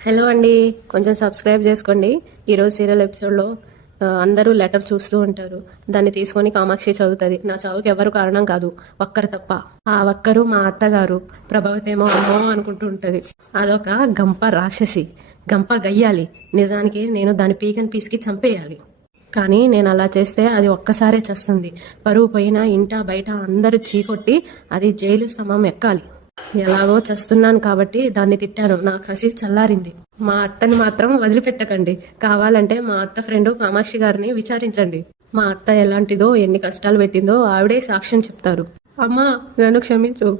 Hello అండి, కొంచెం subscribe చేసుకోండి. ఈరోజు సీరియల్ ఎపిసోడ్లో అందరూ లెటర్ చూస్తూ ఉంటారు. దాన్ని తీసుకొని కామాక్షి చదువుతుంది. నా చావుకి ఎవరు కారణం కాదు, ఒక్కరు తప్ప. ఆ ఒక్కరు మా అత్తగారు. ప్రభావతి ఏమో అమ్మో అనుకుంటూ ఉంటుంది. అదొక గంప రాక్షసి, గంప గయ్యాలి. నిజానికి నేను దాని పీకని పీసికి చంపేయాలి. కానీ నేను అలా చేస్తే అది ఒక్కసారే చేస్తుంది. పరువు పోయినా ఇంట బయట అందరూ చీకొట్టి అది జైలు స్తంభం ఎక్కాలి. ఎలాగో చేస్తున్నాను కాబట్టి దాన్ని తిట్టాను. నా కసి చల్లారింది. మా అత్తని మాత్రం వదిలిపెట్టకండి. కావాలంటే మా అత్త ఫ్రెండ్ కామాక్షి గారిని విచారించండి. మా అత్త ఎలాంటిదో, ఎన్ని కష్టాలు పెట్టిందో ఆవిడే సాక్ష్యం చెప్తారు. అమ్మా, నన్ను క్షమించు.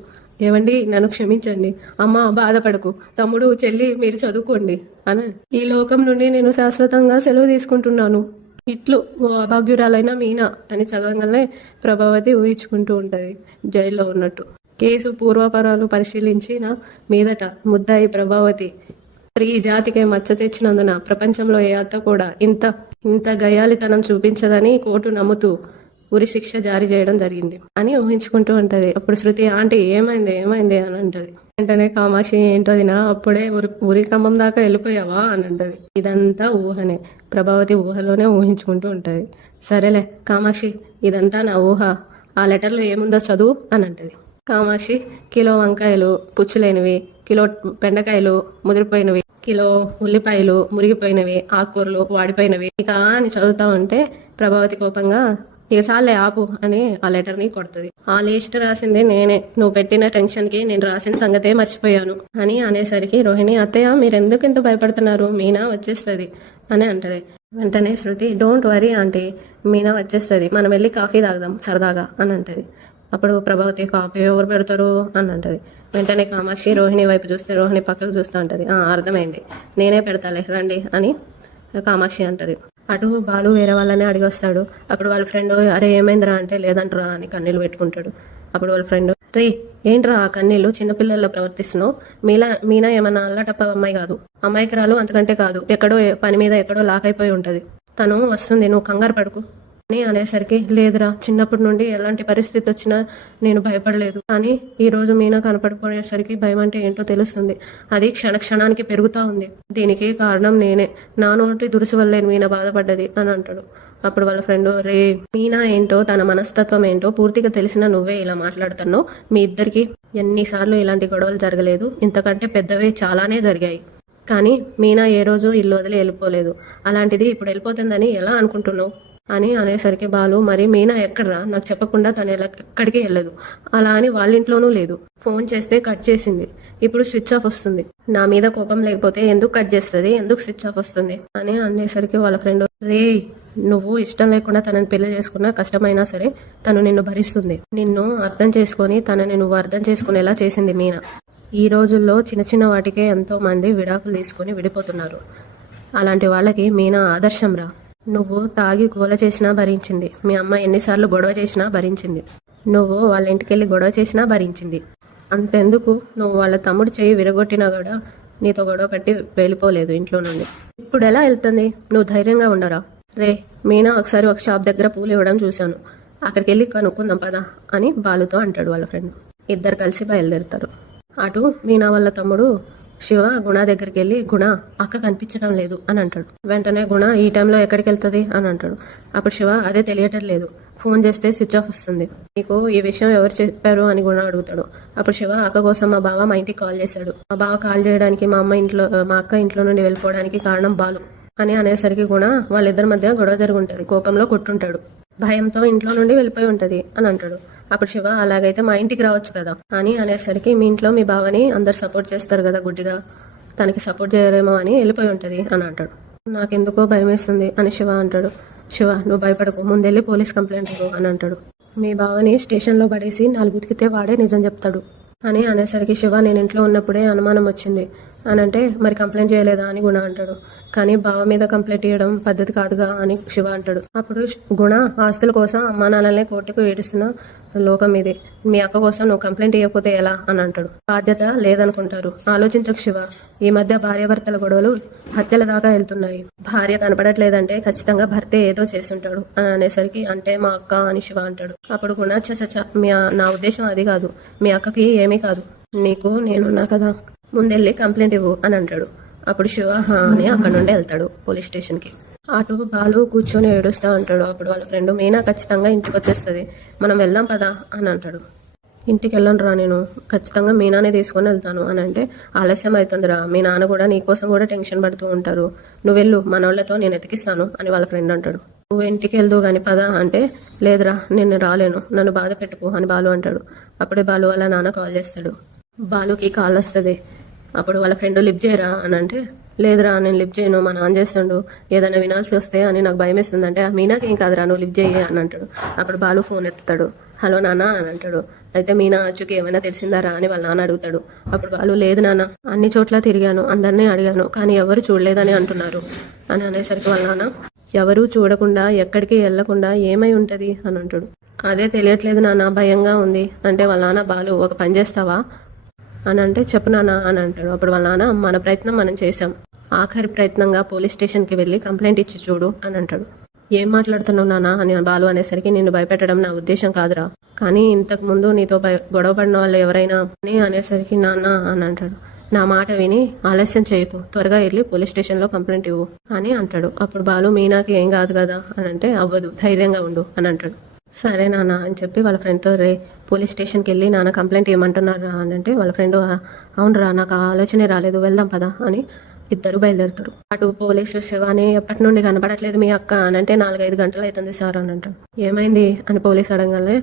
ఏవండి, నన్ను క్షమించండి. అమ్మా, బాధపడకు. తమ్ముడు, చెల్లి, మీరు చదువుకోండి అని ఈ లోకం నుండి నేను శాశ్వతంగా సెలవు తీసుకుంటున్నాను. ఇట్లు ఓ అభాగ్యురాలైన మీనా అని చదవగానే ప్రభావతి ఊహించుకుంటూ ఉంటుంది జైల్లో ఉన్నట్టు. కేసు పూర్వపరాలు పరిశీలించిన మీదట ముద్దాయి ప్రభావతి స్త్రీ జాతికే మచ్చ తెచ్చినందున ప్రపంచంలో ఏ అత్త కూడా ఇంత గయాలితనం చూపించదని కోర్టు నమ్ముతూ ఉరి శిక్ష జారీ చేయడం జరిగింది అని ఊహించుకుంటూ ఉంటది. అప్పుడు శృతి, ఆంటీ ఏమైంది అని అంటది. వెంటనే కామాక్షి, ఏంటో దినా, అప్పుడే ఉరి కంబం దాకా వెళ్ళిపోయావా అని అంటది. ఇదంతా ఊహనే. ప్రభావతి ఊహలోనే ఊహించుకుంటూ ఉంటది. సరేలే కామాక్షి, ఇదంతా నా ఊహ. ఆ లెటర్లో ఏముందో చదువు అని అంటది. కామాక్షి, కిలో వంకాయలు పుచ్చులేనివి, కిలో బెండకాయలు ముదిరిపోయినవి, కిలో ఉల్లిపాయలు మురిగిపోయినవి, ఆకుకూరలు వాడిపోయినవి ఇక అని చదువుతా ఉంటే ప్రభావతి కోపంగా, ఇక చాలే ఆపు అని ఆ లెటర్ని కొడుతుంది. ఆ లిస్ట్ రాసింది నేనే. నువ్వు పెట్టిన టెన్షన్కి నేను రాసిన సంగతే మర్చిపోయాను అని అనేసరికి రోహిణి, అత్తయ్య మీరెందుకు ఇంత భయపడుతున్నారు, మీనా వచ్చేస్తుంది అని అంటది. వెంటనే శృతి, డోంట్ వరీ ఆంటీ, మీనా వచ్చేస్తుంది, మనం వెళ్ళి కాఫీ తాగుదాం సరదాగా అని అంటది. అప్పుడు ప్రభావతి, కాఫీ ఎవరు పెడతారు అని అంటది. వెంటనే కామాక్షి రోహిణి వైపు చూస్తే రోహిణి పక్కకు చూస్తూ ఉంటుంది. అర్థమైంది, నేనే పెడతాలే రండి అని కామాక్షి అంటది. అటు బాలు వేరే వాళ్ళని అడిగి వస్తాడు. అప్పుడు వాళ్ళ ఫ్రెండ్, అరే ఏమైందిరా అంటే, లేదంటరా అని కన్నీళ్ళు పెట్టుకుంటాడు. అప్పుడు వాళ్ళ ఫ్రెండ్, రే ఏంట్రా ఆ కన్నీళ్ళు, చిన్నపిల్లల్లో ప్రవర్తిస్తున్నావు, మీనా ఏమన్నా అల్లటప్ప అమ్మాయి కాదు, అమ్మాయికరాలు అంతకంటే కాదు, ఎక్కడో పని మీద ఎక్కడో లాక్ అయిపోయి ఉంటుంది, తను వస్తుంది, నువ్వు కంగారు పడుకు అని అనేసరికి, లేదురా, చిన్నప్పటి నుండి ఎలాంటి పరిస్థితి వచ్చినా నేను భయపడలేదు, కానీ ఈ రోజు మీనా కనపడిపోయేసరికి భయం అంటే ఏంటో తెలుస్తుంది. అది క్షణానికి పెరుగుతూ ఉంది. దీనికి కారణం నేనే. నా నోటి దురుసు వల్లే మీనా బాధపడ్డది అని అంటాడు. అప్పుడు వాళ్ళ ఫ్రెండ్, రే మీనా ఏంటో, తన మనస్తత్వం ఏంటో పూర్తిగా తెలిసిన నువ్వే ఇలా మాట్లాడుతున్నావు. మీ ఇద్దరికి ఎన్నిసార్లు ఇలాంటి గొడవలు జరగలేదు, ఇంతకంటే పెద్దవే చాలానే జరిగాయి. కానీ మీనా ఏ రోజు ఇల్లు వదిలి వెళ్ళిపోలేదు. అలాంటిది ఇప్పుడు వెళ్ళిపోతుందని ఎలా అనుకుంటున్నావు అని అనేసరికి బాలు, మరి మీనా ఎక్కడరా, నాకు చెప్పకుండా తను ఎక్కడికి వెళ్ళదు, అలా అని వాళ్ళ ఇంట్లోనూ లేదు, ఫోన్ చేస్తే కట్ చేసింది, ఇప్పుడు స్విచ్ ఆఫ్ వస్తుంది, నా మీద కోపం లేకపోతే ఎందుకు కట్ చేస్తుంది, ఎందుకు స్విచ్ ఆఫ్ వస్తుంది అని అనేసరికి వాళ్ళ ఫ్రెండ్, రే నువ్వు ఇష్టం లేకుండా తనని పెళ్లి చేసుకున్నా కష్టమైనా సరే తను నిన్ను భరిస్తుంది. నిన్ను అర్థం చేసుకొని తనని నువ్వు అర్థం చేసుకునేలా చేసింది మీనా. ఈ రోజుల్లో చిన్న చిన్న వాటికే ఎంతో మంది విడాకులు తీసుకొని విడిపోతున్నారు. అలాంటి వాళ్ళకి మీనా ఆదర్శం రా. నువ్వు తాగి గోల చేసినా భరించింది, మీ అమ్మ ఎన్నిసార్లు గొడవ చేసినా భరించింది, నువ్వు వాళ్ళ ఇంటికెళ్ళి గొడవ చేసినా భరించింది. అంతెందుకు, నువ్వు వాళ్ళ తమ్ముడు చేయి విరగొట్టినా కూడా నీతో గొడవ పెట్టి వెళ్ళిపోలేదు ఇంట్లో నుండి. ఇప్పుడు ఎలా వెళ్తుంది, నువ్వు ధైర్యంగా ఉండరా. రే మీనా ఒకసారి ఒక షాప్ దగ్గర పూలు ఇవ్వడం చూశాను, అక్కడికి వెళ్ళి కనుక్కుందాం పదా అని బాలుతో అంటాడు వాళ్ళ ఫ్రెండ్. ఇద్దరు కలిసి బయలుదేరుతారు. అటు మీనా వాళ్ళ తమ్ముడు శివ గుణ దగ్గరికి వెళ్ళి, గుణ అక్క కనిపించడం లేదు అని అంటాడు. వెంటనే గుణ, ఈ టైంలో ఎక్కడికి వెళ్తుంది అని అంటాడు. అప్పుడు శివ, అదే తెలియటం లేదు, ఫోన్ చేస్తే స్విచ్ ఆఫ్ వస్తుంది, నీకు ఈ విషయం ఎవరు చెప్పారు అని గుణ అడుగుతాడు. అప్పుడు శివ, అక్క కోసం మా బావ మా ఇంటికి కాల్ చేశాడు, మా బావ కాల్ చేయడానికి మా అక్క ఇంట్లో నుండి వెళ్ళిపోవడానికి కారణం బాలు అని అనేసరికి గుణ, వాళ్ళిద్దరి మధ్య గొడవ జరుగుంటది, కోపంలో కొట్టుంటాడు, భయంతో ఇంట్లో నుండి వెళ్ళిపోయి ఉంటది అని అంటాడు. అప్పుడు శివ, అలాగైతే మా ఇంటికి రావచ్చు కదా అని అనేసరికి, మీ ఇంట్లో మీ బావని అందరు సపోర్ట్ చేస్తారు కదా గుడ్డిగా, తనకి సపోర్ట్ చేయరేమో అని వెళ్ళిపోయి ఉంటుంది అని అంటాడు. నాకెందుకో భయం వేస్తుంది అని శివ అంటాడు. శివ, నువ్వు భయపడకు, ముందెళ్ళి పోలీస్ కంప్లైంట్ ఇవ్వు అని అంటాడు. మీ బావని స్టేషన్లో పడేసి 4 ఉతికితే వాడే నిజం చెప్తాడు అని అనేసరికి శివ, నేను ఇంట్లో ఉన్నప్పుడే అనుమానం వచ్చింది అని అంటే, మరి కంప్లైంట్ చేయలేదా అని గుణ అంటాడు. కానీ బావ మీద కంప్లైంట్ ఇవ్వడం పద్ధతి కాదుగా అని శివ అంటాడు. అప్పుడు గుణ, ఆస్తుల కోసం అమ్మా నాన్నలనే కోర్టుకు ఏడుస్తున్న లోకం ఇది, మీ అక్క కోసం నువ్వు కంప్లైంట్ ఇవ్వకపోతే ఎలా అని అంటాడు. బాధ్యత లేదనుకుంటారు, ఆలోచించకు శివ, ఈ మధ్య భార్యాభర్తల గొడవలు హత్యల దాకా వెళ్తున్నాయి, భార్య కనపడట్లేదంటే ఖచ్చితంగా భర్తే ఏదో చేస్తుంటాడు అని అనేసరికి, అంటే మా అక్క అని శివ అంటాడు. అప్పుడు గుణ, నా ఉద్దేశం అది కాదు, మీ అక్కకి ఏమీ కాదు, నీకు నేనున్నా కదా, ముందెళ్ళి కంప్లైంట్ ఇవ్వు అని అంటాడు. అప్పుడు శివ "హా" అని అక్కడ నుండి వెళ్తాడు పోలీస్ స్టేషన్కి. అటు బాలు కూర్చొని ఏడుస్తూ ఉంటాడు. అప్పుడు వాళ్ళ ఫ్రెండ్ మీనా ఖచ్చితంగా ఇంటికి వచ్చేస్తుంది, మనం వెళ్దాం పదా అని అంటాడు. ఇంటికి వెళ్ళను రా, నేను ఖచ్చితంగా మీనానే తీసుకొని వెళ్తాను అని అంటే, ఆలస్యం అవుతుందిరా, మీ నాన్న కూడా నీకోసం కూడా టెన్షన్ పడుతూ ఉంటారు, నువ్వు వెళ్ళు, మనోళ్ళతో నేను ఎతికిస్తాను అని వాళ్ళ ఫ్రెండ్ అంటాడు. నువ్వు ఇంటికి వెళ్దు కానీ పదా అంటే, లేదురా నేను రాలేను, నన్ను బాధ పెట్టుకో అని బాలు అంటాడు. అప్పుడే బాలు వాళ్ళ నాన్న కాల్ చేస్తాడు. బాలుకి కాల్ వస్తుంది. అప్పుడు వాళ్ళ ఫ్రెండ్ లిఫ్ట్ చేయరా అని అంటే, లేదురా నేను లిఫ్ట్ చేయను, మా నాన్న చేస్తుండు, ఏదైనా వినాల్సి వస్తే అని నాకు భయం వేస్తుంది అంటే, మీనాకి ఏం కాదురా నువ్వు లిఫ్ట్ చేయి అని అంటాడు. అప్పుడు బాలు ఫోన్ ఎత్తుతాడు. హలో నాన్న అని అంటాడు. అయితే మీనా అచ్చుకి ఏమైనా తెలిసిందారా అని వాళ్ళ నాన్న అడుగుతాడు. అప్పుడు బాలు లేదు నాన్న, అన్ని చోట్ల తిరిగాను, అందరినీ అడిగాను, కానీ ఎవరు చూడలేదని అంటున్నారు అని అనేసరికి వాళ్ళ నాన్న, ఎవరూ చూడకుండా ఎక్కడికి వెళ్లకుండా ఏమై ఉంటుంది అని అంటాడు. అదే తెలియట్లేదు నాన్న, భయంగా ఉంది అంటే వాళ్ళ నాన్న, బాలు ఒక పని చేస్తావా అని అంటే, చెప్పు నాన్న అని అంటాడు. అప్పుడు వాళ్ళ నాన్న, మన ప్రయత్నం మనం చేసాం, ఆఖరి ప్రయత్నంగా పోలీస్ స్టేషన్కి వెళ్ళి కంప్లైంట్ ఇచ్చి చూడు అని అంటాడు. ఏం మాట్లాడుతున్నావు నాన్న అని బాలు అనేసరికి, నిన్ను భయపెట్టడం నా ఉద్దేశం కాదురా, కానీ ఇంతకు ముందు నీతో గొడవ పడిన వాళ్ళు ఎవరైనా అని అనేసరికి, నాన్న అని అంటాడు. నా మాట విని ఆలస్యం చేయకు, త్వరగా వెళ్ళి పోలీస్ స్టేషన్లో కంప్లైంట్ ఇవ్వు అని అంటాడు. అప్పుడు బాలు, మీనాకి ఏం కాదు కదా అని అంటే, అవ్వదు, ధైర్యంగా ఉండు అని అంటాడు. సరే నాన్న అని చెప్పి వాళ్ళ ఫ్రెండ్తో, రే పోలీస్ స్టేషన్కి వెళ్ళి నాన్న కంప్లైంట్ ఏమంటున్నారా అని అంటే, వాళ్ళ ఫ్రెండ్, అవునరా నాకు ఆలోచనే రాలేదు, వెళ్దాం పదా అని ఇద్దరు బయలుదేరుతారు. అటు పోలీసు, శివాని ఎప్పటి నుండి కనపడట్లేదు మీ అక్క అని అంటే, 4-5 గంటలు అవుతుంది సార్ అని అంటాడు. ఏమైంది అని పోలీసు అడగగానే,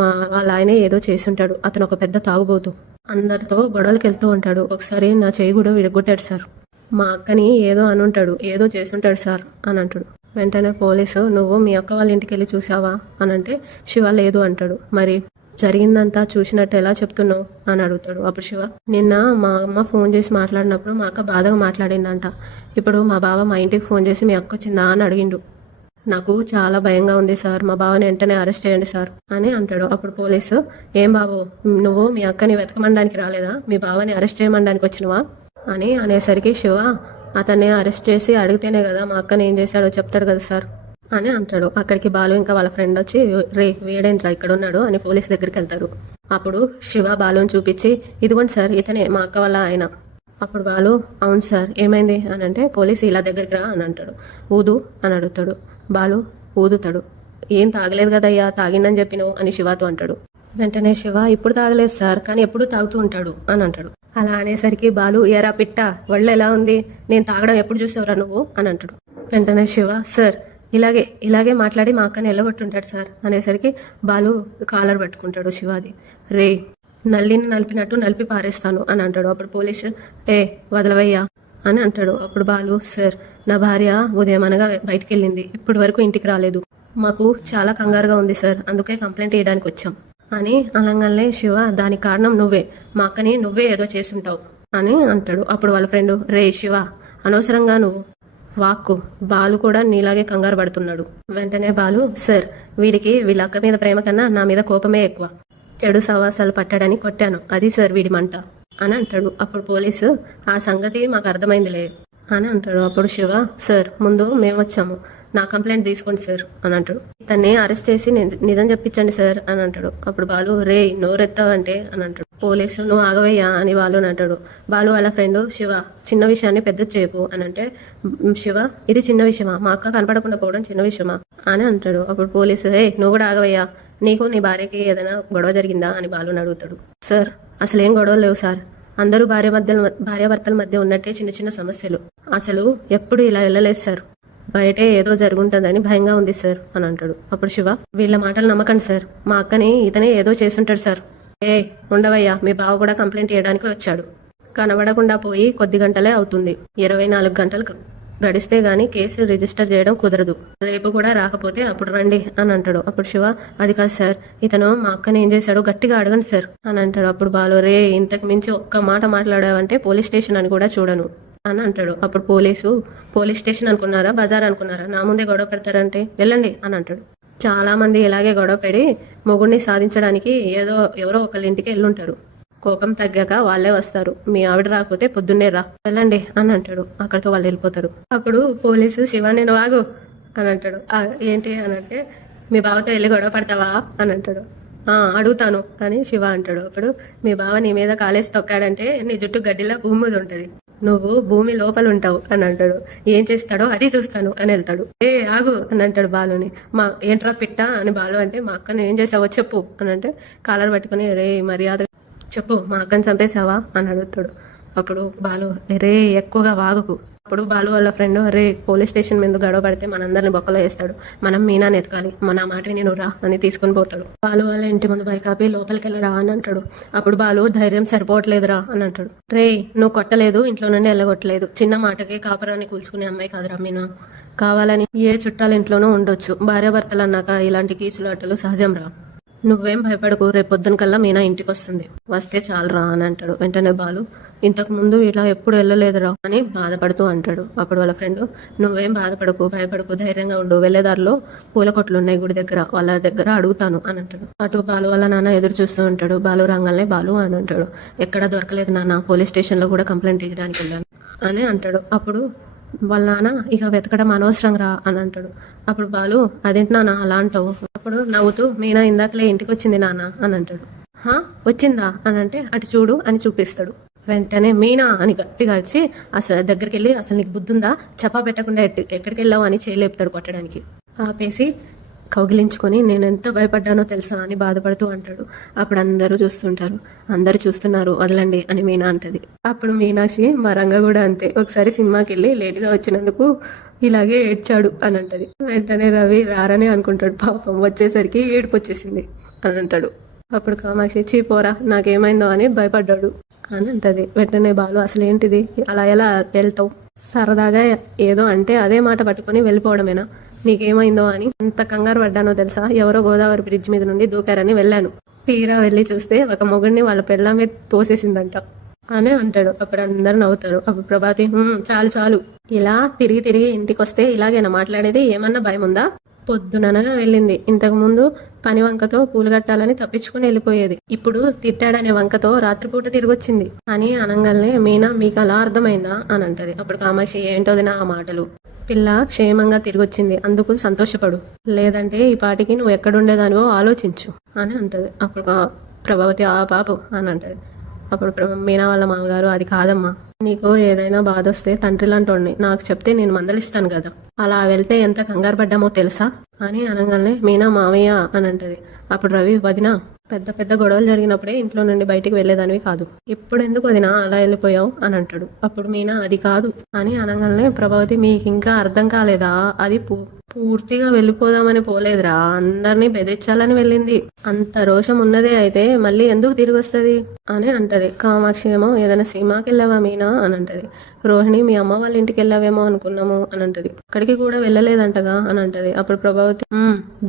వాళ్ళ ఆయనే ఏదో చేసుంటాడు, అతను ఒక పెద్ద తాగుబోతు, అందరితో గొడవలకి వెళ్తూ ఉంటాడు, ఒకసారి నా చేయి కూడా విరగొట్టాడు సార్, మా అక్కని ఏదో అనుంటాడు, ఏదో చేసుంటాడు సార్ అని అంటాడు. వెంటనే పోలీసు, నువ్వు మీ అక్క వాళ్ళ ఇంటికి వెళ్ళి చూసావా అని అంటే, శివ లేదు అంటాడు. మరి జరిగిందంతా చూసినట్టు ఎలా చెప్తున్నావు అని అడుగుతాడు. అప్పుడు శివ, నిన్న మా అమ్మ ఫోన్ చేసి మాట్లాడినప్పుడు మా అక్క బాధగా మాట్లాడిందంట, ఇప్పుడు మా బావ మా ఇంటికి ఫోన్ చేసి మీ అక్క వచ్చిందా అని అడిగిండు, నాకు చాలా భయంగా ఉంది సార్, మా బావని వెంటనే అరెస్ట్ చేయండి సార్ అని అంటాడు. అప్పుడు పోలీసు, ఏం బాబు నువ్వు మీ అక్కని వెతకమనడానికి రాలేదా, మీ బావని అరెస్ట్ చేయమనడానికి వచ్చినవా అని అనేసరికి, శివ అతన్ని అరెస్ట్ చేసి అడిగితేనే కదా మా అక్కని ఏం చేశాడో చెప్తాడు కదా సార్ అని అంటాడు. అక్కడికి బాలు ఇంకా వాళ్ళ ఫ్రెండ్ వచ్చి, రే వీడేంట్రా ఇక్కడ ఉన్నాడు అని పోలీస్ దగ్గరికి వెళ్తారు. అప్పుడు శివ బాలుని చూపించి, ఇదిగోండి సార్ ఇతనే మా అక్క వాళ్ళ ఆయన. అప్పుడు బాలు, అవును సార్ ఏమైంది అని అంటే, పోలీసు ఇలా దగ్గరికి రా అని అంటాడు. ఊదు అని అడుగుతాడు. బాలు ఊదుతాడు. ఏం తాగలేదు కదయ్యా, తాగిండని చెప్పినవు అని శివతో అంటాడు. వెంటనే శివ, ఇప్పుడు తాగలేదు సార్, కానీ ఎప్పుడు తాగుతూ ఉంటాడు అని అంటాడు. అలా అనేసరికి బాలు, ఎరా పిట్ట ఒళ్ళు ఎలా ఉంది, నేను తాగడం ఎప్పుడు చూసావురా నువ్వు అని అంటాడు. వెంటనే శివ, సార్ ఇలాగే మాట్లాడి మా అక్కని ఎల్లగొట్టుంటాడు సార్ అనేసరికి బాలు కాలర్ పట్టుకుంటాడు శివాది. రే నల్లిని నలిపినట్టు నలిపి పారేస్తాను అని అంటాడు. అప్పుడు పోలీసు, వదలవయ్యా అని అంటాడు. అప్పుడు బాలు, సార్ నా భార్య ఉదయం అనగా బయటికి వెళ్ళింది, ఇప్పటి వరకు ఇంటికి రాలేదు, మాకు చాలా కంగారుగా ఉంది సార్, అందుకే కంప్లైంట్ చేయడానికి వచ్చాం అని అనగానే శివ, దానికి కారణం నువ్వే, మా అక్కని నువ్వే ఏదో చేసుంటావు అని అంటాడు. అప్పుడు వాళ్ళ ఫ్రెండ్, రే శివ అనవసరంగా నువ్వు వాక్కు, బాలు కూడా నీలాగే కంగారు పడుతున్నాడు. వెంటనే బాలు, సార్ వీడికి వీళ్ళ అక్క మీద ప్రేమ కన్నా నా మీద కోపమే ఎక్కువ, చెడు సవాసాలు పట్టాడని కొట్టాను, అది సార్ వీడి మంట అని అంటాడు. అప్పుడు పోలీసు, ఆ సంగతి మాకు అర్థమైందిలే అని అంటాడు. అప్పుడు శివ, సార్ ముందు మేము వచ్చాము, నా కంప్లైంట్ తీసుకోండి సార్ అని అంటాడు. తన్ని అరెస్ట్ చేసి నిజం చెప్పించండి సార్ అని అంటాడు. అప్పుడు బాలు, రే నోరెత్తావంటే అని అంటాడు. పోలీసు, నువ్వు ఆగవయ్యా అని బాలు అని అంటాడు. బాలు వాళ్ళ ఫ్రెండ్, శివ చిన్న విషయాన్ని పెద్ద చేయకు అని అంటే, శివ ఇది చిన్న విషయమా, మా అక్క కనపడకుండా పోవడం చిన్న విషయమా అని అంటాడు. అప్పుడు పోలీసు, నువ్వు కూడా ఆగవయ్యా, నీకు నీ భార్యకి ఏదైనా గొడవ జరిగిందా అని బాలుని అడుగుతాడు. సార్ అసలేం గొడవలు లేవు సార్, అందరూ భార్యాభర్తల మధ్య ఉన్నట్టే చిన్న చిన్న సమస్యలు, అసలు ఎప్పుడు ఇలా వెళ్ళలేదు సార్, బయటే ఏదో జరుగుంటుందని భయంగా ఉంది సార్ అని అంటాడు. అప్పుడు శివ, వీళ్ళ మాటలు నమ్మకండి సార్, మా అక్కని ఇతనే ఏదో చేసుంటాడు సార్. ఉండవయ్యా, మీ బావ కూడా కంప్లైంట్ చేయడానికి వచ్చాడు, కనబడకుండా పోయి కొద్ది గంటలే అవుతుంది, 24 గంటలు గడిస్తే గానీ కేసు రిజిస్టర్ చేయడం కుదరదు, రేపు కూడా రాకపోతే అప్పుడు రండి అని అంటాడు. అప్పుడు శివ, అది కాదు సార్, ఇతను మా అక్కని ఏం చేశాడో గట్టిగా అడగండి సార్ అని అంటాడు. అప్పుడు బాలు, రే ఇంతకు మించి ఒక్క మాట మాట్లాడావంటే పోలీస్ స్టేషన్ అని కూడా చూడను అని అంటాడు. అప్పుడు పోలీస్ స్టేషన్ అనుకున్నారా, బజార్ అనుకున్నారా, నా ముందే గొడవ పెడతారంటే వెళ్ళండి అని అంటాడు. చాలా మంది ఇలాగే గొడవ పెడి మొగుడిని సాధించడానికి ఎవరో ఒకళ్ళ ఇంటికి వెళ్ళుంటారు, కోపం తగ్గాక వాళ్ళే వస్తారు, మీ ఆవిడ రాకపోతే పొద్దున్నే రా, వెళ్ళండి అని అంటాడు. అక్కడితో వాళ్ళు వెళ్ళిపోతారు. అప్పుడు పోలీసు, శివ నేను ఆగు అని అంటాడు. ఏంటి అని అంటే, మీ బావతో వెళ్ళి గొడవ పడతావా అని అంటాడు. అడుగుతాను అని శివ అంటాడు. అప్పుడు మీ బావ నీ మీద కాలేసి తొక్కాడంటే నీ జుట్టు గడ్డిలా భూమి మీద ఉంటుంది, నువ్వు భూమి లోపల ఉంటావు అని అంటాడు. ఏం చేస్తాడో అది చూస్తాను అని వెళ్తాడు. ఏ ఆగు అని అంటాడు బాలుని. మా ఏంట్రా పిట్ట అని బాలు అంటే, మా అక్కను ఏం చేసావో చెప్పు అని అంటే, కాలర్ పట్టుకుని రే మర్యాద చెప్పు, మా అక్కని చంపేశావా అని అడుగుతాడు. అప్పుడు బాలు రే ఎక్కువగా వాగుకు. అప్పుడు బాలు వాళ్ళ ఫ్రెండ్ రే పోలీస్ స్టేషన్ మీద గొడవ పడితే మనందరిని బొక్కలో వేస్తాడు, మనం మీనాని ఎతకాలి, మన మాట విని నువ్వు రా అని తీసుకొని పోతాడు. బాలు వాళ్ళ ఇంటి ముందు బైక్ ఆపి లోపలికి వెళ్ళరా అని అంటాడు. అప్పుడు బాలు ధైర్యం సరిపోవట్లేదురా అని అంటాడు. రే నువ్వు కొట్టలేదు, ఇంట్లో నుండి వెళ్ళగొట్టలేదు, చిన్న మాటకి కాపురాన్ని కూల్చుకునే అమ్మాయి కాదురా మీనా, కావాలని ఏ చుట్టాల ఇంట్లోనూ ఉండొచ్చు, భార్యాభర్తలు అన్నాక ఇలాంటి కీచులాటలు సహజం రా, నువ్వేం భయపడకు, రేపు పొద్దున కల్లా మీనా ఇంటికి వస్తుంది, వస్తే చాలరా అని అంటాడు. వెంటనే బాలు ఇంతకు ముందు ఇలా ఎప్పుడు వెళ్ళలేదురా అని బాధపడుతూ అంటాడు. అప్పుడు వాళ్ళ ఫ్రెండ్ నువ్వేం బాధపడకు, భయపడకు, ధైర్యంగా ఉండు, వెళ్ళేదారిలో పూల కొట్లు ఉన్నాయి గుడి దగ్గర, వాళ్ళ దగ్గర అడుగుతాను అని అంటాడు. అటు బాలు వాళ్ళ నాన్న ఎదురు చూస్తూ ఉంటాడు. బాలు రంగల్నే బాలు అని అంటాడు. ఎక్కడ దొరకలేదు నాన్న, పోలీస్ స్టేషన్లో కూడా కంప్లైంట్ ఇవ్వడానికి వెళ్ళాను అని అంటాడు. అప్పుడు వాళ్ళ నాన్న ఇక వెతకడం అనవసరం రా అని అంటాడు. అప్పుడు బాలు అదేంటి నాన్న అలా అంటావు? అప్పుడు నవ్వుతూ మీనా ఇందాకలే ఇంటికి వచ్చింది నాన్న అని అంటాడు. హా వచ్చిందా అని అంటే, అటు చూడు అని చూపిస్తాడు. వెంటనే మీనా అని గట్టిగా అరిచి అసలు దగ్గరికి వెళ్ళి, అసలు నీకు బుద్ధుందా, చెప్పా పెట్టకుండా ఎక్కడికి వెళ్ళావు అని చేయలేపుతాడు కొట్టడానికి. ఆపేసి కౌగిలించుకొని నేను ఎంత భయపడ్డానో తెలుసా అని బాధపడుతూ అంటాడు. అప్పుడు అందరూ చూస్తుంటారు. అందరూ చూస్తున్నారు వదలండి అని మీనా అంటది. అప్పుడు మీనాక్షి మా రంగ కూడా అంతే, ఒకసారి సినిమాకి వెళ్ళి లేటుగా వచ్చినందుకు ఇలాగే ఏడ్చాడు అని అంటది. వెంటనే రవి రారని అనుకుంటాడు. పాపం వచ్చేసరికి ఏడుపు వచ్చేసింది అని అంటాడు. అప్పుడు కామాక్షి చీపోరా నాకేమైందో అని భయపడ్డాడు అని అంటది. వెంటనే బాలు అసలు ఏంటిది, అలా ఎలా వెళ్తావు, సరదాగా ఏదో అంటే అదే మాట పట్టుకొని వెళ్ళిపోవడమేనా, నీకేమైందో అని అంత కంగారు పడ్డానో తెలుసా, ఎవరో గోదావరి బ్రిడ్జ్ మీద నుండి దూకారని వెళ్ళాను, తీరా వెళ్ళి చూస్తే ఒక మొగుడిని వాళ్ళ పెళ్ళ మీద తోసేసిందంట అని అంటాడు. అప్పుడు అందరు నవ్వుతారు. అప్పుడు ప్రభాతి చాలు చాలు, ఇలా తిరిగి తిరిగి ఇంటికి వస్తే ఇలాగేనా మాట్లాడేది, ఏమన్నా భయం ఉందా, పొద్దుననగా వెళ్ళింది, ఇంతకు ముందు పని వంకతో పూలు కట్టాలని తప్పించుకుని వెళ్ళిపోయేది, ఇప్పుడు తిట్టాడనే వంకతో రాత్రిపూట తిరిగొచ్చింది అని అనగానే మీనా మీకు అలా అర్థమైందా అని అంటది. అప్పుడు కామాక్షి ఏంటోది నా మాటలు, పిల్ల క్షేమంగా తిరిగొచ్చింది అందుకు సంతోషపడు, లేదంటే ఈ పాటికి నువ్వు ఎక్కడుండేదానివో ఆలోచించు అని అంటది. అప్పుడు ప్రభావతి ఆ పాపు అని అంటది. అప్పుడు మీనా వాళ్ళ మామగారు అది కాదమ్మా, నీకు ఏదైనా బాధ వస్తే తండ్రి లాంటోడిని నాకు చెప్తే నేను మందలిస్తాను కదా, అలా వెళ్తే ఎంత కంగారు పడ్డామో తెలుసా అని అనగానే మీనా మావయ్య అని అంటది. అప్పుడు రవి వదినా పెద్ద పెద్ద గొడవలు జరిగినప్పుడే ఇంట్లో నుండి బయటికి వెళ్ళేదానివి కాదు, ఇప్పుడు ఎందుకు వదినా అలా వెళ్ళిపోయావు అని అంటాడు. అప్పుడు మీనా అది కాదు అని అనగానే ప్రభావతి మీకు ఇంకా అర్థం కాలేదా, అది పూర్తిగా వెళ్ళిపోదామని పోలేదురా, అందరినీ బెదిరించాలని వెళ్ళింది, అంత రోషం ఉన్నదే అయితే మళ్ళీ ఎందుకు తిరిగి వస్తుంది అని అంటది. కామాక్షి ఏమో ఏదైనా సినిమాకి వెళ్ళావా మీనా అని అంటది. రోహిణి మీ అమ్మ వాళ్ళ ఇంటికి వెళ్ళావేమో అనుకున్నాము అని అంటది. అక్కడికి కూడా వెళ్ళలేదంటగా అని అంటది. అప్పుడు ప్రభావతి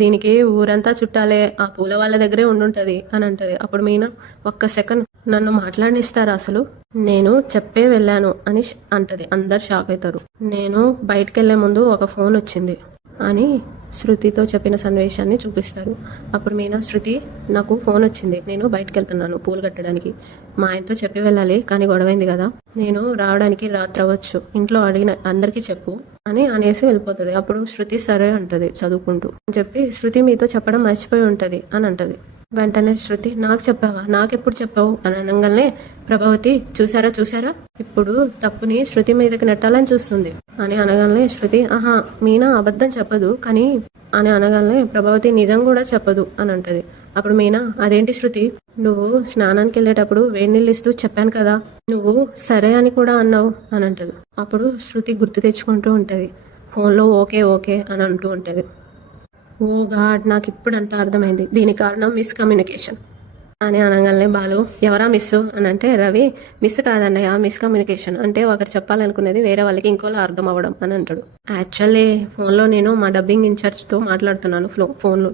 దీనికి ఊరంతా చుట్టాలే, ఆ పూల వాళ్ళ దగ్గరే ఉండుంటది అని అంటది. అప్పుడు మీనా ఒక్క సెకండ్ నన్ను మాట్లాడనిస్తారా, అసలు నేను చెప్పే వెళ్ళాను అని అంటది. అందరు షాక్ అవుతారు. నేను బయటకు వెళ్లే ముందు ఒక ఫోన్ వచ్చింది అని శృతితో చెప్పిన సన్నివేశాన్ని చూపిస్తారు. అప్పుడు మీనా శృతి నాకు ఫోన్ వచ్చింది, నేను బయటకు వెళ్తున్నాను పూలు కట్టడానికి, మా ఆయనతో చెప్పి వెళ్ళాలి కానీ గొడవైంది కదా, నేను రావడానికి రాత్రి అవ్వచ్చు, ఇంట్లో అడిగిన అందరికీ చెప్పు అని అనేసి వెళ్ళిపోతుంది. అప్పుడు శృతి సరే అంటది చదువుకుంటూ అని చెప్పి, శృతి మీతో చెప్పడం మర్చిపోయి ఉంటది అని అంటది. వెంటనే శృతి నాకు చెప్పావా, నాకెప్పుడు చెప్పావు అని అనగానే ప్రభావతి చూసారా చూసారా ఇప్పుడు తప్పుని శృతి మీదకి నెట్టాలని చూస్తుంది అని అనగానే శృతి ఆహా మీనా అబద్ధం చెప్పదు కానీ అని అనగానే ప్రభావతి నిజం కూడా చెప్పదు అని అంటది. అప్పుడు మీనా అదేంటి శృతి, నువ్వు స్నానానికి వెళ్ళేటప్పుడు వేడి నీళ్ళు ఇస్తూ చెప్పాను కదా, నువ్వు సరే అని కూడా అన్నావు అని అంటది. అప్పుడు శృతి గుర్తు తెచ్చుకుంటూ ఉంటది, ఫోన్లో ఓకే ఓకే అని అంటూ ఉంటది. ఓ గాడ్ నాకు ఇప్పుడు అంతా అర్థమైంది, దీనికి కారణం మిస్కమ్యూనికేషన్ అని అనగానే బాలు ఎవరా మిస్ అని అంటే రవి మిస్ కాదన్నయ్య మిస్కమ్యూనికేషన్ అంటే ఒకరు చెప్పాలనుకునేది వేరే వాళ్ళకి ఇంకోలా అర్థం అవ్వడం అని అంటాడు. యాక్చువల్లీ ఫోన్లో నేను మా డబ్బింగ్ ఇన్ఛార్జ్తో మాట్లాడుతున్నాను, ఫోన్లో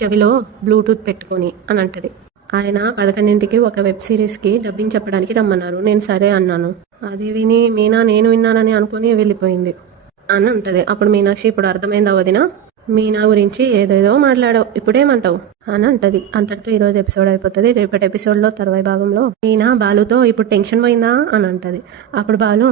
చెవిలో బ్లూటూత్ పెట్టుకొని అని అంటది. ఆయన 11ంటికి ఒక వెబ్ సిరీస్కి డబ్బింగ్ చెప్పడానికి రమ్మన్నారు, నేను సరే అన్నాను, అది విని మీనా నేను విన్నానని అనుకుని వెళ్ళిపోయింది అని అంటది. అప్పుడు మీనాక్షి ఇప్పుడు అర్థమైందా వదినా, మీనా గురించి ఏదేదో మాట్లాడావు ఇప్పుడేమంటావు అని అంటది. అంతటితో ఈరోజు ఎపిసోడ్ అయిపోతుంది. రేపటి ఎపిసోడ్లో తర్వాయి భాగంలో మీనా బాలుతో ఇప్పుడు టెన్షన్ పోయిందా అని అంటది. అప్పుడు బాలు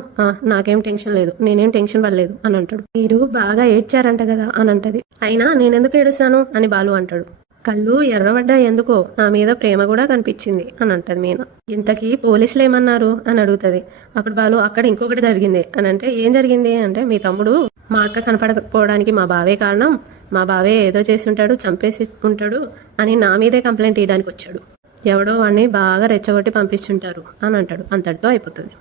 నాకేం టెన్షన్ లేదు, నేనేం టెన్షన్ పడలేదు అని అంటాడు. మీరు బాగా ఏడ్చారంట కదా అని అంటది. అయినా నేనెందుకు ఏడుస్తాను అని బాలు అంటాడు. కళ్ళు ఎర్రబడ్డా ఎందుకో నా మీద ప్రేమ కూడా కనిపించింది అని అంటది మీనా. ఇంతకీ పోలీసులు ఏమన్నారు అని అడుగుతుంది. అప్పుడు బాలు అక్కడ ఇంకొకటి జరిగింది అని అంటే ఏం జరిగింది అంటే మీ తమ్ముడు మా అక్క కనపడకపోవడానికి మా బావే కారణం, మా బావే ఏదో చేసి ఉంటాడు, చంపేసి ఉంటాడు అని నా మీదే కంప్లైంట్ ఇవ్వడానికి వచ్చాడు, ఎవడో వాడిని బాగా రెచ్చగొట్టి పంపించుంటారు అని అంటాడు. అంతటితో అయిపోతుంది.